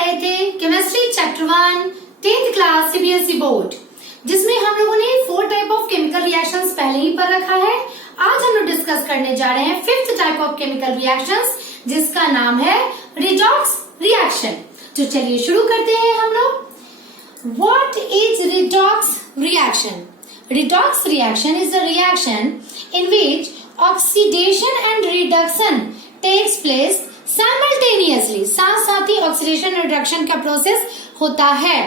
रहे थे chemistry chapter 1 10th class CBSE board, जिसमें हम लोगों ने 4 टाइप ऑफ केमिकल रिएक्शंस पहले ही पढ़ रखा है। आज हम लोग डिस्कस करने जा रहे हैं 5th type of chemical reactions, जिसका नाम है रिडॉक्स रिएक्शन। तो चलिए शुरू करते हैं हम लोग। What is redox reaction? Redox reaction is a reaction in which oxidation and reduction takes place simultaneously। साथ साथ ही ऑक्सीडेशन और रिडक्शन का प्रोसेस होता है।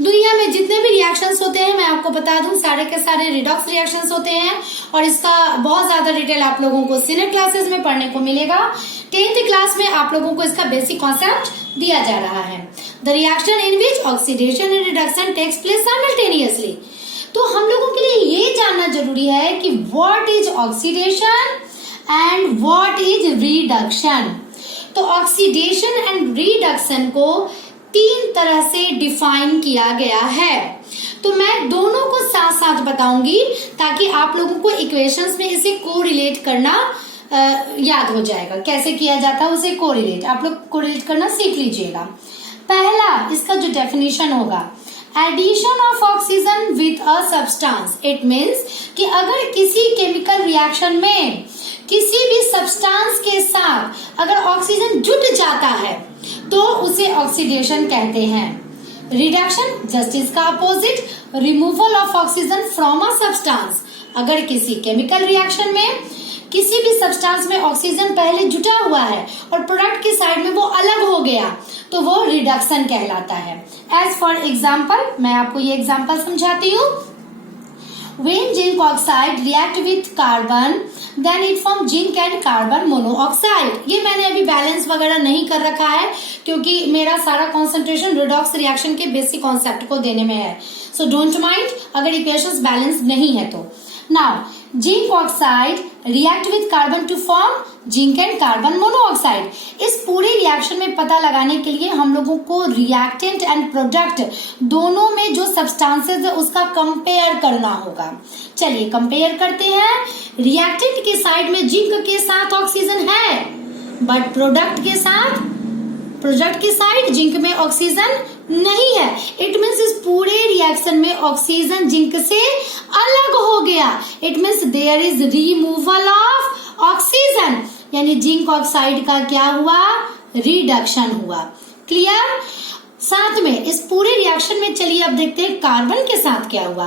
दुनिया में जितने भी रिएक्शंस होते हैं, मैं आपको बता दूं, सारे के सारे रिडॉक्स रिएक्शंस होते हैं और इसका बहुत ज्यादा डिटेल आप लोगों को सीनियर क्लासेस में पढ़ने को मिलेगा। 10th क्लास में आप लोगों को इसका बेसिक कॉन्सेप्ट दिया जा रहा है। The reaction in which oxidation and reduction takes place simultaneously. तो हम लोगों के लिए ये जानना जरूरी है कि what is oxidation and what is reduction. तो ऑक्सीडेशन एंड रिडक्शन को 3 तरह से डिफाइन किया गया है। तो मैं दोनों को साथ साथ बताऊंगी ताकि आप लोगों को इक्वेशंस में इसे कोरिलेट करना याद हो जाएगा। कैसे किया जाता है उसे कोरिलेट, आप लोग कोरिलेट करना सीख लीजिएगा। पहला इसका जो डेफिनेशन होगा, addition of oxygen with a substance. It means कि अगर किसी केमिकल रिएक्शन में किसी भी सब्सटेंस के साथ अगर ऑक्सीजन जुट जाता है तो उसे ऑक्सीडेशन कहते हैं। रिडक्शन जस्ट इसका opposite, removal of oxygen from a substance. अगर किसी केमिकल रिएक्शन में किसी भी सब्सटेंस में ऑक्सीजन पहले जुटा हुआ है और प्रोडक्ट की साइड में वो अलग हो गया तो वो रिडक्शन कहलाता है। एज फॉर एग्जाम्पल, मैं आपको ये एग्जाम्पल समझाती हूँ। When zinc oxide react with carbon, then it form zinc and carbon monoxide। ये मैंने अभी बैलेंस वगैरह नहीं कर रखा है क्योंकि मेरा सारा कंसंट्रेशन रिडॉक्स रिएक्शन के बेसिक कॉन्सेप्ट को देने में है। सो डोंट माइंड अगर इक्वेशंस बैलेंस नहीं है तो। Now zinc oxide react with carbon to form zinc and carbon monoxide. इस पूरे रिएक्शन में पता लगाने के लिए हम लोगों को रिएक्टेंट एंड प्रोडक्ट दोनों में जो सब्सटेंसेस है उसका कंपेयर करना होगा। चलिए कंपेयर करते हैं। रिएक्टेंट के साइड में जिंक के साथ ऑक्सीजन है, बट प्रोडक्ट की साइड जिंक में ऑक्सीजन नहीं है। इट मीन्स इस पूरे रिएक्शन में ऑक्सीजन जिंक से अलग हो गया। It means there is removal of oxygen, यानी जिंक ऑक्साइड का क्या हुआ, रिडक्शन हुआ। क्लियर? साथ में इस पूरे रिएक्शन में चलिए अब देखते हैं कार्बन के साथ क्या हुआ।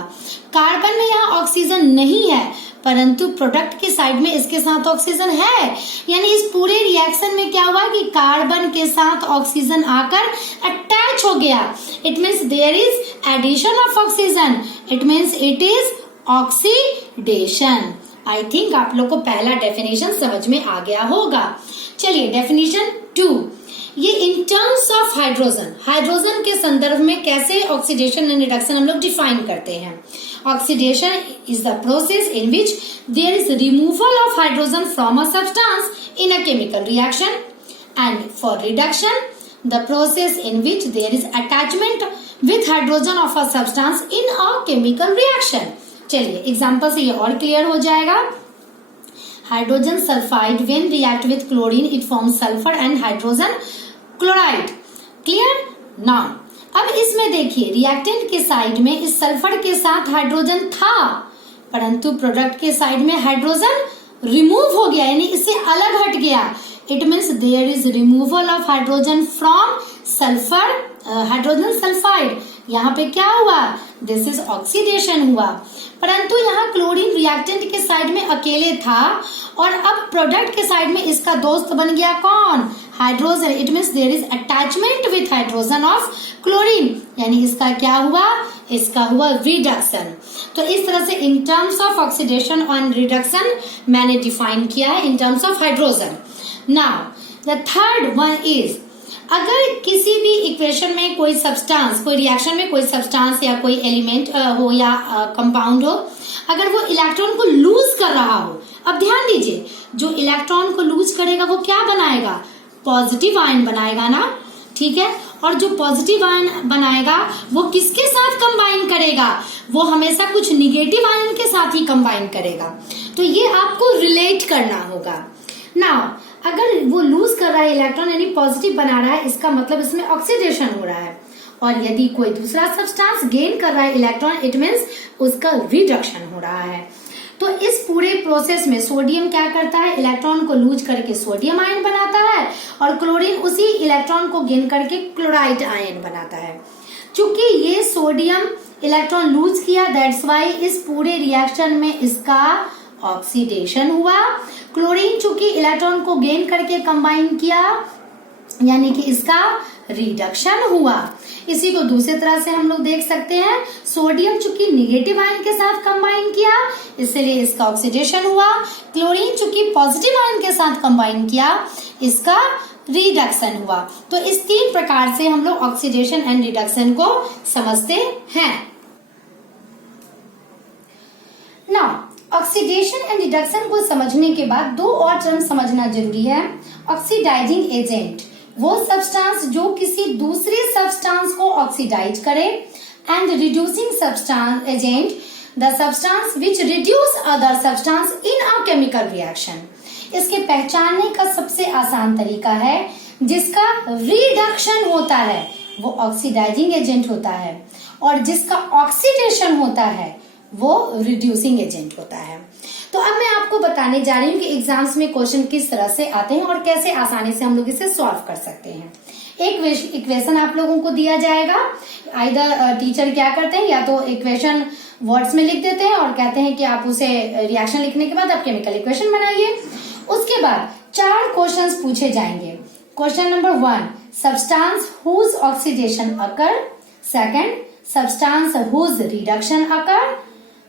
कार्बन में यहाँ ऑक्सीजन नहीं है परंतु प्रोडक्ट की साइड में इसके साथ ऑक्सीजन है, यानी इस पूरे रिएक्शन में क्या हुआ कि कार्बन के साथ ऑक्सीजन आकर अटैच हो गया। It means there is addition of oxygen, it means it is oxidation. I think आप लोग को पहला डेफिनेशन समझ में आ गया होगा। चलिए डेफिनेशन 2, ये इन टर्म्स ऑफ हाइड्रोजन के संदर्भ में कैसे ऑक्सीडेशन एंड रिडक्शन हम लोग डिफाइन करते हैं। Oxidation is the process in which there is removal of hydrogen from a substance in a chemical reaction, and for reduction the process in which there is attachment with hydrogen of a substance in a chemical reaction. चलिए example से ये और clear हो जाएगा। Hydrogen sulphide when react with chlorine it forms sulphur and hydrogen chloride. Clear? Now अब इसमें देखिए reactant के साइड में इस सल्फर के साथ हाइड्रोजन था परंतु प्रोडक्ट के साइड में हाइड्रोजन रिमूव हो गया, यानी इससे अलग हट गया। It means there is removal of hydrogen from sulphur, hydrogen sulphide. यहाँ पे क्या हुआ, दिस इज ऑक्सीडेशन हुआ। परंतु यहाँ क्लोरीन रिएक्टेंट के साइड में अकेले था और अब प्रोडक्ट के साइड में इसका दोस्त बन गया कौन, hydrogen. It means there is attachment with hydrogen of chlorine, यानी इसका क्या हुआ, इसका हुआ रिडक्शन। तो इस तरह से in terms of oxidation and reduction मैंने डिफाइन किया है in terms of hydrogen. Now the third one is, अगर किसी भी इक्वेशन में कोई सब्सटेंस, कोई रिएक्शन में कोई सब्सटेंस या कोई एलिमेंट हो या कंपाउंड हो, अगर वो इलेक्ट्रॉन को लूज कर रहा हो, अब ध्यान दीजिए जो इलेक्ट्रॉन को लूज करेगा वो क्या बनाएगा, पॉजिटिव आयन बनाएगा ना, ठीक है। और जो पॉजिटिव आयन बनाएगा वो किसके साथ कंबाइन करेगा, वो हमेशा कुछ निगेटिव आयन के साथ ही कंबाइन करेगा। तो ये आपको रिलेट करना होगा। नाउ अगर वो लूज कर रहा है इलेक्ट्रॉन यानी पॉजिटिव बना रहा है, इसका मतलब इसमें ऑक्सीडेशन हो रहा है। और यदि कोई दूसरा सब्सटेंस गेन कर रहा है इलेक्ट्रॉन, इट मीन्स उसका रिडक्शन हो रहा है। तो इस पूरे प्रोसेस में सोडियम क्या करता है, इलेक्ट्रॉन को लूज करके सोडियम आयन बनाता है और क्लोरीन उसी इलेक्ट्रॉन को गेन करके क्लोराइड आयन बनाता है। चूंकि ये सोडियम इलेक्ट्रॉन लूज किया, दैट्स वाई इस पूरे रिएक्शन में इसका ऑक्सीडेशन हुआ। क्लोरीन चूंकि इलेक्ट्रॉन को गेन करके कंबाइन किया, यानी कि इसका रिडक्शन हुआ। इसी को दूसरी तरह से हम लोग देख सकते हैं, सोडियम चूंकि निगेटिव आयन के साथ कंबाइन किया, इसलिए इसका ऑक्सीडेशन हुआ। क्लोरीन चूंकि पॉजिटिव आयन के साथ कंबाइन किया, इसका रिडक्शन हुआ। तो इस 3 प्रकार से हम लोग ऑक्सीडेशन एंड रिडक्शन को समझते हैं। नाउ ऑक्सीडेशन एंड रिडक्शन को समझने के बाद 2 और टर्म समझना जरूरी है। ऑक्सीडाइजिंग एजेंट, वो सब्सटेंस जो किसी दूसरे सब्सटेंस को ऑक्सीडाइज करे, and reducing substance agent, the substance which reduce other substance in a chemical reaction. इसके पहचानने का सबसे आसान तरीका है, जिसका रिडक्शन होता है वो ऑक्सीडाइजिंग एजेंट होता है, और जिसका ऑक्सीडेशन होता है वो रिड्यूसिंग एजेंट होता है। तो अब मैं आपको बताने जा रही हूँ कि एग्जाम्स में क्वेश्चन किस तरह से आते हैं और कैसे आसानी से हम लोग इसे सॉल्व कर सकते हैं। एक इक्वेशन आप लोगों को दिया जाएगा, आइदर टीचर क्या करते हैं, या तो इक्वेशन वर्ड्स में लिख देते हैं और कहते हैं कि आप उसे रिएक्शन लिखने के बाद आप केमिकल इक्वेशन बनाइए। उसके बाद 4 क्वेश्चंस पूछे जाएंगे। Question number 1, substance whose oxidation occur. Second, substance whose reduction occur.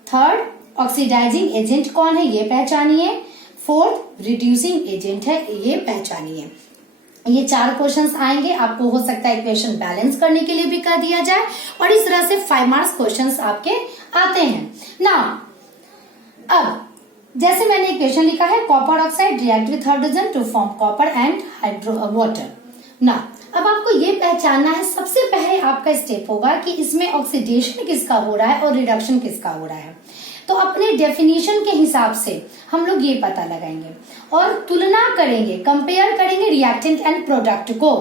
Third, oxidizing agent कौन है ये पहचानिए। फोर्थ, रिड्यूसिंग एजेंट है ये पहचानिए। ये 4 क्वेश्चंस आएंगे। आपको हो सकता है इक्वेशन बैलेंस करने के लिए भी कह दिया जाए, और इस तरह से 5 मार्क्स क्वेश्चंस आपके आते हैं ना। अब जैसे मैंने इक्वेशन लिखा है, copper oxide react with hydrogen to form copper and water ना। अब आपको ये पहचानना है, सबसे पहले आपका स्टेप होगा कि इसमें ऑक्सीडेशन किसका हो रहा है और रिडक्शन किसका हो रहा है। तो अपने डेफिनेशन के हिसाब से हम लोग ये पता लगाएंगे और तुलना करेंगे, कंपेयर करेंगे रिएक्टेंट एंड प्रोडक्ट को।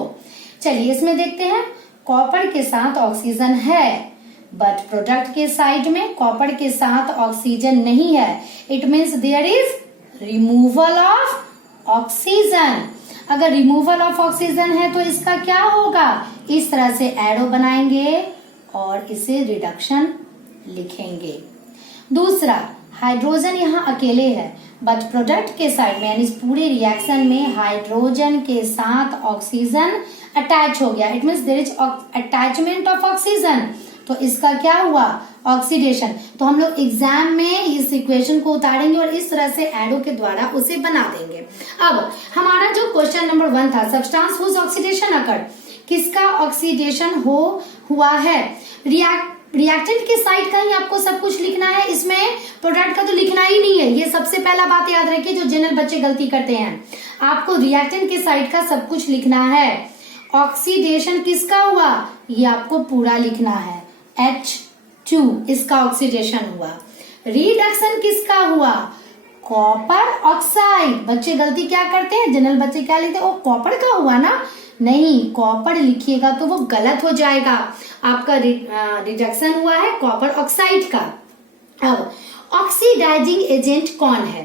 चलिए इसमें देखते हैं, कॉपर के साथ ऑक्सीजन है, बट प्रोडक्ट के साइड में कॉपर के साथ ऑक्सीजन नहीं है। It means there is removal of oxygen. अगर रिमूवल ऑफ ऑक्सीजन है तो इसका क्या होगा, इस तरह से एरो बनाएंगे और इसे रिडक्शन लिखेंगे। दूसरा, हाइड्रोजन यहाँ अकेले है, बट प्रोडक्ट के साइड में यानी इस पूरे रिएक्शन में हाइड्रोजन के साथ ऑक्सीजन अटैच हो गया। It means there is attachment of oxygen. तो इसका क्या हुआ, ऑक्सीडेशन। तो हम लोग एग्जाम में इस इक्वेशन को उतारेंगे और इस तरह से एरो के द्वारा उसे बना देंगे। अब हमारा जो क्वेश्चन नंबर 1 था, सब्सटेंस हुज ऑक्सीडेशन अकर, किसका ऑक्सीडेशन हुआ है। रिएक्टेंट के साइड का ही आपको सब कुछ लिखना है, इसमें प्रोडक्ट का तो लिखना ही नहीं है। ये सबसे पहला बात याद रखिए, जो जनरल बच्चे गलती करते हैं। आपको रिएक्टेंट के साइड का सब कुछ लिखना है। ऑक्सीडेशन किसका हुआ, ये आपको पूरा लिखना है। H2 इसका ऑक्सीडेशन हुआ। रिडक्शन किसका हुआ, कॉपर ऑक्साइड। बच्चे गलती क्या करते हैं, जनरल बच्चे क्या लिखते हैं, वो कॉपर का हुआ ना, नहीं, कॉपर लिखिएगा तो वो गलत हो जाएगा। आपका रिडक्शन हुआ है कॉपर ऑक्साइड का। अब ऑक्सीडाइजिंग एजेंट कौन है,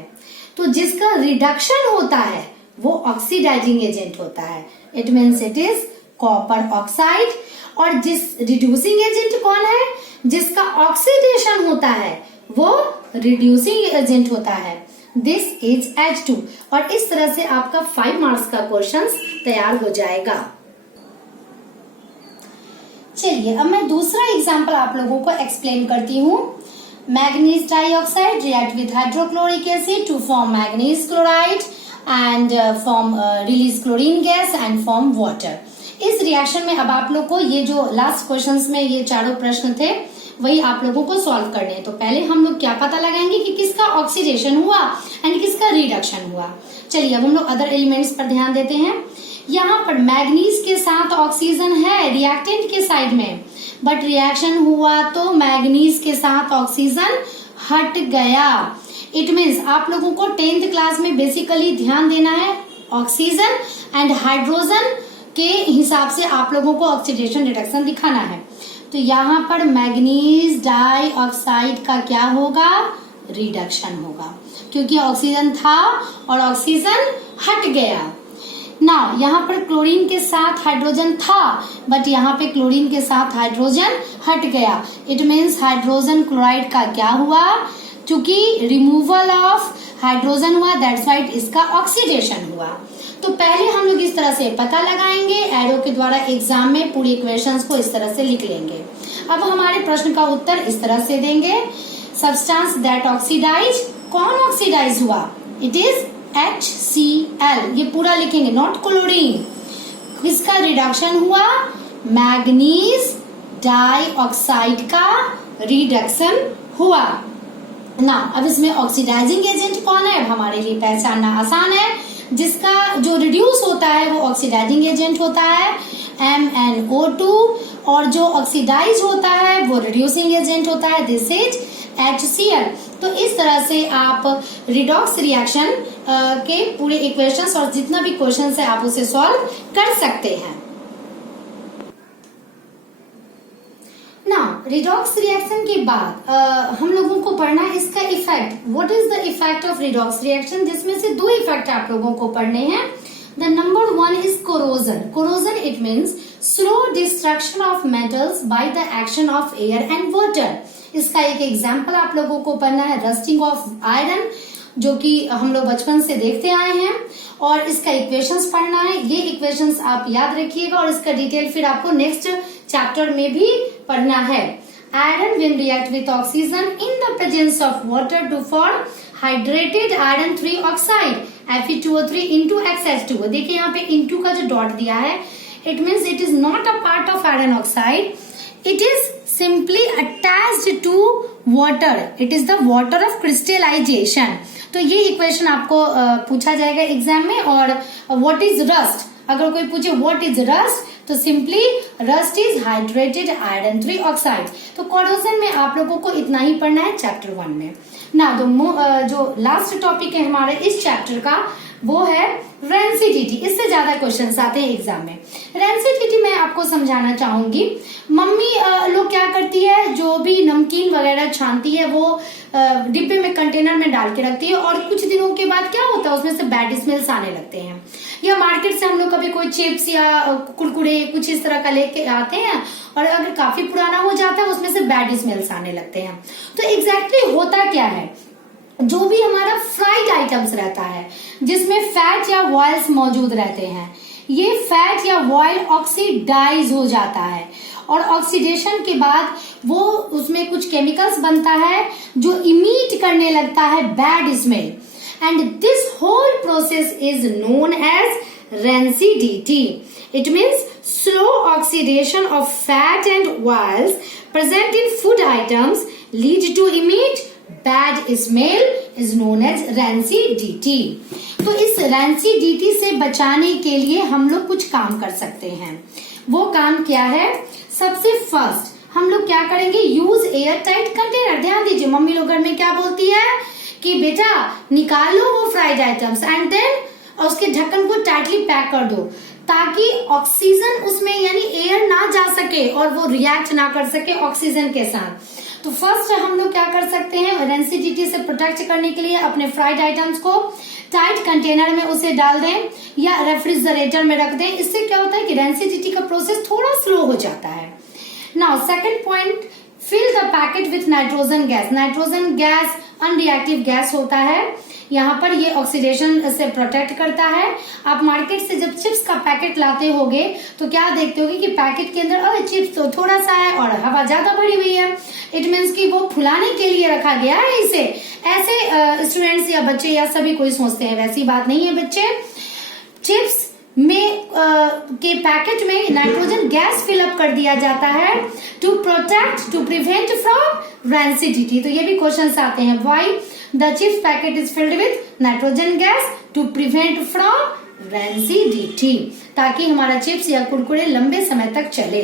तो जिसका रिडक्शन होता है वो ऑक्सीडाइजिंग एजेंट होता है। It means it is copper oxide. और जिस रिड्यूसिंग एजेंट कौन है, जिसका ऑक्सीडेशन होता है वो रिड्यूसिंग एजेंट होता है। This is H2। और इस तरह से आपका 5 मार्क्स का क्वेश्चन तैयार हो जाएगा। चलिए अब मैं दूसरा एग्जाम्पल आप लोगों को एक्सप्लेन करती हूँ। Manganese dioxide react with hydrochloric acid to form manganese chloride and form release chlorine gas and form water. इस रिएक्शन में अब आप लोग को ये जो लास्ट क्वेश्चंस में ये चारों प्रश्न थे वही आप लोगों को सॉल्व करने हैं। तो पहले हम लोग क्या पता लगाएंगे कि किसका ऑक्सीडेशन हुआ एंड किसका रिडक्शन हुआ। चलिए अब हम लोग अदर एलिमेंट्स पर ध्यान देते हैं। यहाँ पर मैग्नीज के साथ ऑक्सीजन है रिएक्टेंट के साइड में, बट रिएक्शन हुआ तो मैग्नीज के साथ ऑक्सीजन हट गया। इट मीन्स आप लोगों को 10th क्लास में बेसिकली ध्यान देना है ऑक्सीजन एंड हाइड्रोजन के हिसाब से आप लोगों को ऑक्सीडेशन रिडक्शन दिखाना है। तो यहाँ पर मैग्नीज डाइऑक्साइड का क्या होगा, रिडक्शन होगा, क्योंकि ऑक्सीजन था और ऑक्सीजन हट गया ना। यहाँ पर क्लोरीन के साथ हाइड्रोजन था, बट यहाँ पे क्लोरीन के साथ हाइड्रोजन हट गया। इट मीन्स हाइड्रोजन क्लोराइड का क्या हुआ, चूंकि रिमूवल ऑफ हाइड्रोजन हुआ, दैट्स व्हाई इसका ऑक्सीडेशन हुआ। तो पहले हम लोग इस तरह से पता लगाएंगे, एरो के द्वारा एग्जाम में पूरी इक्वेशंस को इस तरह से लिख लेंगे। अब हमारे प्रश्न का उत्तर इस तरह से देंगे, सब्सटेंस दैट ऑक्सीडाइज, कौन ऑक्सीडाइज हुआ, इट इज HCl, ये पूरा लिखेंगे, नॉट क्लोरीन। किसका रिडक्शन हुआ, मैग्नीज डाइऑक्साइड का रिडक्शन हुआ ना। अब इसमें ऑक्सीडाइजिंग एजेंट कौन है, अब हमारे लिए पहचानना आसान है। जिसका जो रिड्यूस होता है वो ऑक्सीडाइजिंग एजेंट होता है MnO2, और जो ऑक्सीडाइज होता है वो रिड्यूसिंग एजेंट होता है, दिस इज HCl। तो इस तरह से आप रिडॉक्स रिएक्शन के पूरे इक्वेशंस और जितना भी क्वेश्चन है आप उसे सॉल्व कर सकते हैं ना। रिडॉक्स रिएक्शन के बाद हम लोगों को पढ़ना है इसका effect, what is the effect of redox reaction, जिसमें से दो इफेक्ट आप लोगों को पढ़ने हैं। The number one is corrosion. Corrosion it means slow destruction of metals by the action of air and water. इसका एक एग्जाम्पल आप लोगों को पढ़ना है, रस्टिंग ऑफ आयरन, जो कि हम लोग बचपन से देखते आए हैं, और इसका इक्वेशंस पढ़ना है। ये इक्वेशंस आप याद रखिएगा और इसका डिटेल फिर आपको नेक्स्ट चैप्टर में भी पढ़ना है। Iron will react with oxygen in the presence of water to form hydrated iron 3 oxide Fe2O3 into XH2O। देखिए यहाँ पे इंटू का जो डॉट दिया है, it means it is not a part of iron oxide, it is simply attached to water, it is the water of crystallization। तो ये equation आपको पूछा जाएगा एग्जाम में। और व्हाट इज रस्ट, अगर कोई पूछे व्हाट इज रस्ट, तो simply rust is hydrated iron 3 oxide. तो कोरोजन में आप लोगों को इतना ही पढ़ना है चैप्टर 1 में ना। जो लास्ट टॉपिक है हमारे इस चैप्टर का वो है रेंसिडिटी। इससे ज्यादा क्वेश्चंस आते हैं एग्जाम में। रेंसिडिटी मैं आपको समझाना चाहूंगी। मम्मी लोग क्या करती है, जो भी नमकीन वगैरह छानती है वो डिब्बे में कंटेनर में डाल के रखती है, और कुछ दिनों के बाद क्या होता है उसमें से बैड स्मेल्स आने लगते हैं। या मार्केट से हम लोग कभी कोई चिप्स या कुरकुरे कुछ इस तरह का लेके आते हैं, और अगर काफी पुराना हो जाता है उसमें से बैड स्मेल्स आने लगते हैं। तो एग्जैक्टली होता क्या है, जो भी हमारा फ्राइड आइटम्स रहता है जिसमें फैट या ऑयल्स मौजूद रहते हैं, ये फैट या ऑयल ऑक्सीडाइज हो जाता है, और ऑक्सीडेशन के बाद वो उसमें कुछ केमिकल्स बनता है जो इमिट करने लगता है bad smell, and this whole process is known as rancidity. It means slow oxidation of fat and oils present in food items lead to emit bad smell is known as rancidity. तो इस rancidity से बचाने के लिए हम लोग कुछ काम कर सकते हैं। वो काम क्या है, सबसे फर्स्ट हम लोग क्या करेंगे, यूज एयर टाइट कंटेनर। ध्यान दीजिए, मम्मी लोग घर में क्या बोलती है कि बेटा निकाल लो वो फ्राइड आइटम्स एंड देन उसके ढक्कन को टाइटली पैक कर दो, ताकि ऑक्सीजन उसमें यानी एयर ना जा सके और वो रिएक्ट ना कर सके ऑक्सीजन के साथ। तो फर्स्ट हम लोग क्या कर सकते हैं, रेंसिडिटी से प्रोटेक्ट करने के लिए अपने फ्राइड आइटम्स को टाइट कंटेनर में उसे डाल दें या रेफ्रिजरेटर में रख दें। इससे क्या होता है कि रेंसिडिटी का प्रोसेस थोड़ा स्लो हो जाता है। Now second point, fill the packet with nitrogen gas. Nitrogen gas unreactive gas होता है, यहाँ पर ये ऑक्सीडेशन से प्रोटेक्ट करता है। आप मार्केट से जब चिप्स का पैकेट लाते होगे तो क्या देखते होगे कि पैकेट के अंदर चिप्स तो थोड़ा सा है और हवा ज्यादा भरी हुई है, इट मीन्स कि वो फुलाने के लिए रखा गया है इसे। ऐसे स्टूडेंट्स या बच्चे या सभी कोई सोचते हैं, वैसी बात नहीं है बच्चे। चिप्स में के पैकेट में नाइट्रोजन गैस फिलअप कर दिया जाता है to protect, to prevent from rancidity. तो ये भी क्वेश्चन आते हैं, why the chips packet is filled with nitrogen gas to prevent from rancidity, ताकि हमारा चिप्स या कुरकुरे लंबे समय तक चले।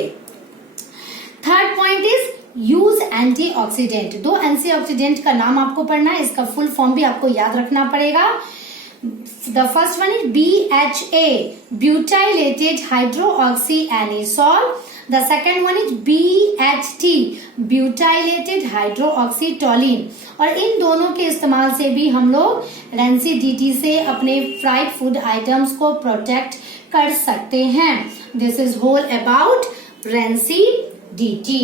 Third point is use antioxidant. दो एंटीऑक्सीडेंट का नाम आपको पढ़ना है, इसका फुल फॉर्म भी आपको याद रखना पड़ेगा। The first one is BHA, butylated hydroxyanisole. The second one is BHT, butylated hydroxytoluene. और इन दोनों के इस्तेमाल से भी हम लोग रेंसिडिटी से अपने फ्राइड फूड आइटम्स को प्रोटेक्ट कर सकते हैं. This is whole about rancidity.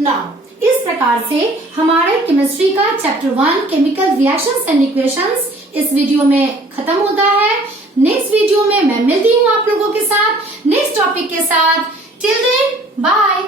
Now इस प्रकार से हमारे केमिस्ट्री का chapter 1 chemical reactions and equations इस वीडियो में खत्म होता है. नेक्स्ट वीडियो में मैं मिलती हूँ आप लोगों के साथ नेक्स्ट टॉपिक के साथ. Till then bye.